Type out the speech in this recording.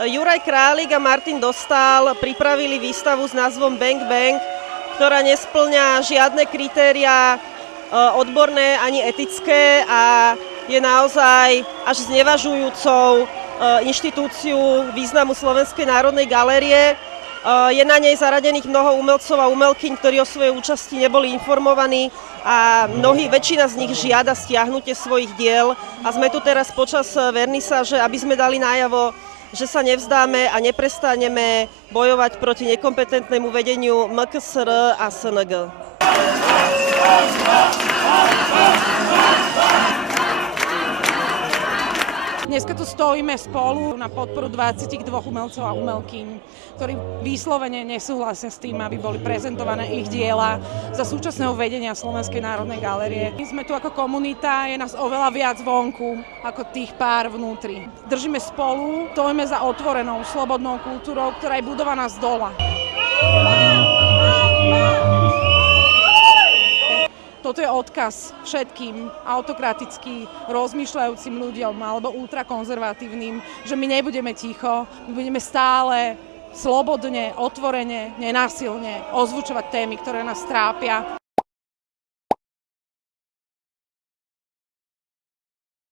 Juraj Králik a Martin Dostál pripravili výstavu s názvom Bang Bang, ktorá nespĺňa žiadne kritériá odborné ani etické a je naozaj až znevažujúcou inštitúciu významu Slovenskej národnej galérie. Je na nej zaradených mnoho umelcov a umelkyň, ktorí o svojej účasti neboli informovaní a väčšina z nich žiada stiahnutie svojich diel. A sme tu teraz počas vernisáže, aby sme dali najavo, že sa nevzdáme a neprestaneme bojovať proti nekompetentnému vedeniu MKSR a SNG. Dneska tu stojíme spolu na podporu 22 umelcov a umelkyň, ktorí výslovene nesúhlasia s tým, aby boli prezentované ich diela za súčasného vedenia Slovenskej národnej galérie. My sme tu ako komunita, je nás oveľa viac vonku ako tých pár vnútri. Držíme spolu, stojíme za otvorenou, slobodnou kultúrou, ktorá je budovaná z dola. Toto je odkaz všetkým autokraticky rozmýšľajúcim ľuďom alebo ultrakonzervatívnym, že my nebudeme ticho, my budeme stále slobodne, otvorene, nenásilne ozvučovať témy, ktoré nás trápia.